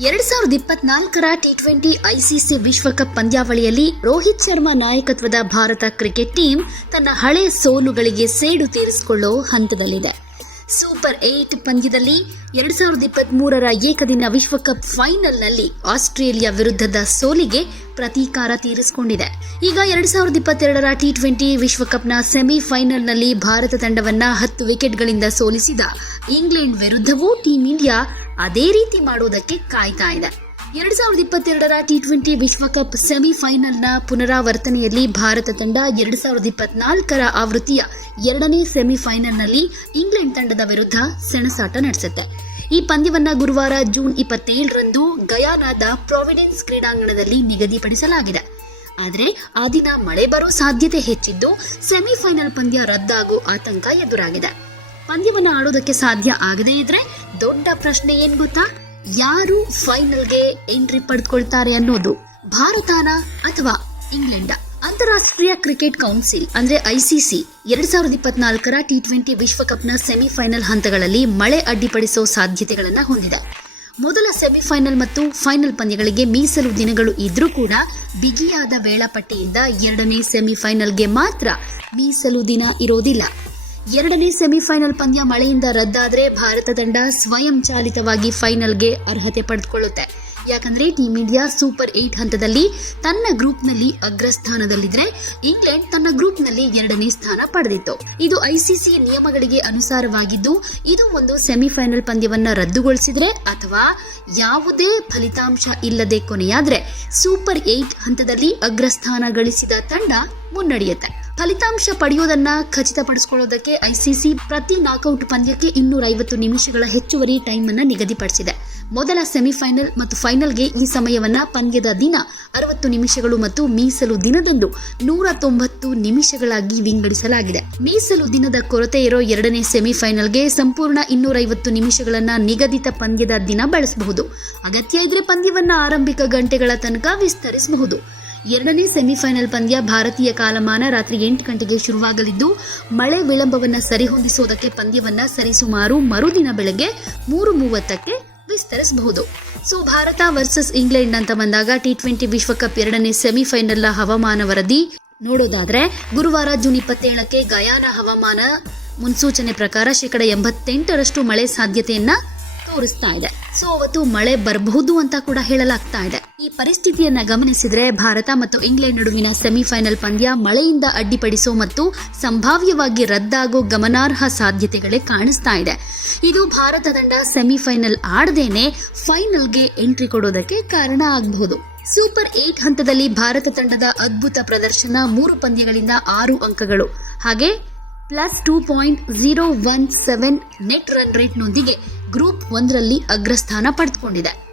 ಎರಡ್ ಸಾವಿರದ ಇಪ್ಪತ್ನಾಲ್ಕರ ಟಿ ಟ್ವೆಂಟಿ ಐಸಿಸಿ ವಿಶ್ವಕಪ್ ಪಂದ್ಯಾವಳಿಯಲ್ಲಿ ರೋಹಿತ್ ಶರ್ಮಾ ನಾಯಕತ್ವದ ಭಾರತ ಕ್ರಿಕೆಟ್ ಟೀಮ್ ತನ್ನ ಹಳೆಯ ಸೋಲುಗಳಿಗೆ ಸೇಡು ತೀರಿಸಿಕೊಳ್ಳೋ ಹಂತದಲ್ಲಿದೆ. ಸೂಪರ್ ಏಟ್ ಪಂದ್ಯದಲ್ಲಿ ಎರಡ್ ಸಾವಿರದ ಇಪ್ಪತ್ತ್ ಮೂರರ ಏಕದಿನ ವಿಶ್ವಕಪ್ ಫೈನಲ್ನಲ್ಲಿ ಆಸ್ಟ್ರೇಲಿಯಾ ವಿರುದ್ಧದ ಸೋಲಿಗೆ ಪ್ರತೀಕಾರ ತೀರಿಸಿಕೊಂಡಿದೆ. ಈಗ ಎರಡ್ ಸಾವಿರದ ಇಪ್ಪತ್ತೆರಡರ ಟಿ ಟ್ವೆಂಟಿ ವಿಶ್ವಕಪ್ನ ಸೆಮಿಫೈನಲ್ನಲ್ಲಿ ಭಾರತ ತಂಡವನ್ನ ಹತ್ತು ವಿಕೆಟ್ಗಳಿಂದ ಸೋಲಿಸಿದ ಇಂಗ್ಲೆಂಡ್ ವಿರುದ್ಧವೂ ಟೀಂ ಇಂಡಿಯಾ ಅದೇ ರೀತಿ ಮಾಡೋದಕ್ಕೆ ಕಾಯ್ತಾ ಇದೆ. ಎರಡ್ ಸಾವಿರದ ಇಪ್ಪತ್ತೆರಡರ ಟಿ ಟ್ವೆಂಟಿ ವಿಶ್ವಕಪ್ ಸೆಮಿಫೈನಲ್ನ ಪುನರಾವರ್ತನೆಯಲ್ಲಿ ಭಾರತ ತಂಡ ಎರಡು ಸಾವಿರದ ಇಪ್ಪತ್ನಾಲ್ಕರ ಆವೃತ್ತಿಯ ಎರಡನೇ ಸೆಮಿಫೈನಲ್ನಲ್ಲಿ ಇಂಗ್ಲೆಂಡ್ ತಂಡದ ವಿರುದ್ಧ ಸೆಣಸಾಟ ನಡೆಸುತ್ತೆ. ಈ ಪಂದ್ಯವನ್ನು ಗುರುವಾರ ಜೂನ್ ಇಪ್ಪತ್ತೇಳರಂದು ಗಯಾನಾದ ಪ್ರಾವಿಡೆನ್ಸ್ ಕ್ರೀಡಾಂಗಣದಲ್ಲಿ ನಿಗದಿಪಡಿಸಲಾಗಿದೆ. ಆದರೆ, ಆ ದಿನ ಮಳೆ ಬರೋ ಸಾಧ್ಯತೆ ಹೆಚ್ಚಿದ್ದು ಸೆಮಿಫೈನಲ್ ಪಂದ್ಯ ರದ್ದಾಗೋ ಆತಂಕ ಎದುರಾಗಿದೆ. ಪಂದ್ಯವನ್ನು ಆಡೋದಕ್ಕೆ ಸಾಧ್ಯ ಆಗದೇ ಇದ್ರೆ ದೊಡ್ಡ ಪ್ರಶ್ನೆ ಏನ್ ಗೊತ್ತಾ? ಯಾರು ಫೈನಲ್ಗೆ ಎಂಟ್ರಿ ಪಡೆದುಕೊಳ್ತಾರೆ ಅನ್ನೋದು ಭಾರತನ ಅಥವಾ ಇಂಗ್ಲೆಂಡ? ಅಂತಾರಾಷ್ಟ್ರೀಯ ಕ್ರಿಕೆಟ್ ಕೌನ್ಸಿಲ್, ಅಂದ್ರೆ ಐಸಿಸಿ ಎರಡ್ ಸಾವಿರದ ಇಪ್ಪತ್ನಾಲ್ಕರ ಟಿ ಟ್ವೆಂಟಿ ವಿಶ್ವಕಪ್ನ ಸೆಮಿಫೈನಲ್ ಹಂತಗಳಲ್ಲಿ ಮಳೆ ಅಡ್ಡಿಪಡಿಸೋ ಸಾಧ್ಯತೆಗಳನ್ನ ಹೊಂದಿದೆ. ಮೊದಲ ಸೆಮಿಫೈನಲ್ ಮತ್ತು ಫೈನಲ್ ಪಂದ್ಯಗಳಿಗೆ ಮೀಸಲು ದಿನಗಳು ಇದ್ರೂ ಕೂಡ ಬಿಗಿಯಾದ ವೇಳಾಪಟ್ಟಿಯಿಂದ ಎರಡನೇ ಸೆಮಿಫೈನಲ್ಗೆ ಮಾತ್ರ ಮೀಸಲು ದಿನ ಇರೋದಿಲ್ಲ. ಎರಡನೇ ಸೆಮಿಫೈನಲ್ ಪಂದ್ಯ ಮಳೆಯಿಂದ ರದ್ದಾದರೆ ಭಾರತ ತಂಡ ಸ್ವಯಂ ಚಾಲಿತವಾಗಿ ಫೈನಲ್ಗೆ ಅರ್ಹತೆ ಪಡೆದುಕೊಳ್ಳುತ್ತೆ. ಯಾಕಂದ್ರೆ ಟೀಂ ಇಂಡಿಯಾ ಸೂಪರ್ ಏಟ್ ಹಂತದಲ್ಲಿ ತನ್ನ ಗ್ರೂಪ್ನಲ್ಲಿ ಅಗ್ರಸ್ಥಾನದಲ್ಲಿದ್ದರೆ ಇಂಗ್ಲೆಂಡ್ ತನ್ನ ಗ್ರೂಪ್ನಲ್ಲಿ ಎರಡನೇ ಸ್ಥಾನ ಪಡೆದಿತ್ತು. ಇದು ಐಸಿಸಿ ನಿಯಮಗಳಿಗೆ ಅನುಸಾರವಾಗಿದ್ದು, ಇದು ಒಂದು ಸೆಮಿಫೈನಲ್ ಪಂದ್ಯವನ್ನು ರದ್ದುಗೊಳಿಸಿದರೆ ಅಥವಾ ಯಾವುದೇ ಫಲಿತಾಂಶ ಇಲ್ಲದೆ ಕೊನೆಯಾದರೆ ಸೂಪರ್ ಏಟ್ ಹಂತದಲ್ಲಿ ಅಗ್ರಸ್ಥಾನ ಗಳಿಸಿದ ತಂಡ ಮುನ್ನಡೆಯುತ್ತೆ. ಫಲಿತಾಂಶ ಪಡೆಯುವುದನ್ನು ಖಚಿತಪಡಿಸಿಕೊಳ್ಳೋದಕ್ಕೆ ಐಸಿಸಿ ಪ್ರತಿ ನಾಕೌಟ್ ಪಂದ್ಯಕ್ಕೆ ಇನ್ನೂರ ಐವತ್ತು ನಿಮಿಷಗಳ ಹೆಚ್ಚುವರಿ ಟೈಮ್ ಅನ್ನ ನಿಗದಿಪಡಿಸಿದೆ. ಮೊದಲ ಸೆಮಿಫೈನಲ್ ಮತ್ತು ಫೈನಲ್ಗೆ ಈ ಸಮಯವನ್ನ ಪಂದ್ಯದ ದಿನ ಅರವತ್ತು ನಿಮಿಷಗಳು ಮತ್ತು ಮೀಸಲು ದಿನದಂದು ನೂರ ತೊಂಬತ್ತು ನಿಮಿಷಗಳಾಗಿ ವಿಂಗಡಿಸಲಾಗಿದೆ. ಮೀಸಲು ದಿನದ ಕೊರತೆ ಇರೋ ಎರಡನೇ ಸೆಮಿಫೈನಲ್ಗೆ ಸಂಪೂರ್ಣ ಇನ್ನೂರೈವತ್ತು ನಿಮಿಷಗಳನ್ನ ನಿಗದಿತ ಪಂದ್ಯದ ದಿನ ಬಳಸಬಹುದು. ಅಗತ್ಯ ಇದ್ರೆ ಪಂದ್ಯವನ್ನ ಆರಂಭಿಕ ಗಂಟೆಗಳ ತನಕ ವಿಸ್ತರಿಸಬಹುದು. ಎರಡನೇ ಸೆಮಿಫೈನಲ್ ಪಂದ್ಯ ಭಾರತೀಯ ಕಾಲಮಾನ ರಾತ್ರಿ ಎಂಟು ಗಂಟೆಗೆ ಶುರುವಾಗಲಿದ್ದು, ಮಳೆ ವಿಳಂಬವನ್ನು ಸರಿಹೊಂದಿಸುವುದಕ್ಕೆ ಪಂದ್ಯವನ್ನು ಸರಿಸುಮಾರು ಮರುದಿನ ಬೆಳಗ್ಗೆ ಮೂರು ಮೂವತ್ತಕ್ಕೆ ವಿಸ್ತರಿಸಬಹುದು. ಸೊ, ಭಾರತ ವರ್ಸಸ್ ಇಂಗ್ಲೆಂಡ್ ಅಂತ ಬಂದಾಗ ಟಿ ಟ್ವೆಂಟಿ ವಿಶ್ವಕಪ್ ಎರಡನೇ ಸೆಮಿಫೈನಲ್ನ ಹವಾಮಾನ ವರದಿ ನೋಡೋದಾದ್ರೆ, ಗುರುವಾರ ಜೂನ್ ಇಪ್ಪತ್ತೇಳಕ್ಕೆ ಗಯಾನ ಹವಾಮಾನ ಮುನ್ಸೂಚನೆ ಪ್ರಕಾರ ಶೇಕಡ ಎಂಬತ್ತೆಂಟರಷ್ಟು ಮಳೆ ಸಾಧ್ಯತೆಯನ್ನ ತೋರಿಸ್ತಾ ಇದೆ. ಸೊ ಅವತ್ತು ಮಳೆ ಬರಬಹುದು ಅಂತ ಕೂಡ ಹೇಳಲಾಗ್ತಾ ಇದೆ. ಈ ಪರಿಸ್ಥಿತಿಯನ್ನ ಗಮನಿಸಿದ್ರೆ ಭಾರತ ಮತ್ತು ಇಂಗ್ಲೆಂಡ್ ನಡುವಿನ ಸೆಮಿಫೈನಲ್ ಪಂದ್ಯ ಮಳೆಯಿಂದ ಅಡ್ಡಿಪಡಿಸೋ ಮತ್ತು ಸಂಭಾವ್ಯವಾಗಿ ರದ್ದಾಗೋ ಗಮನಾರ್ಹ ಸಾಧ್ಯತೆಗಳೇ ಕಾಣಿಸ್ತಾ ಇದೆ. ಇದು ಭಾರತ ತಂಡ ಸೆಮಿಫೈನಲ್ ಆಡದೇನೆ ಫೈನಲ್ಗೆ ಎಂಟ್ರಿ ಕೊಡೋದಕ್ಕೆ ಕಾರಣ ಆಗಬಹುದು. ಸೂಪರ್ ಏಟ್ ಹಂತದಲ್ಲಿ ಭಾರತ ತಂಡದ ಅದ್ಭುತ ಪ್ರದರ್ಶನ ಮೂರು ಪಂದ್ಯಗಳಿಂದ ಆರು ಅಂಕಗಳು. ಹಾಗೆ plus two point zero one seven net run ರೇಟ್ನೊಂದಿಗೆ group ಒಂದರಲ್ಲಿ ಅಗ್ರಸ್ಥಾನ ಪಡೆದುಕೊಂಡಿದೆ.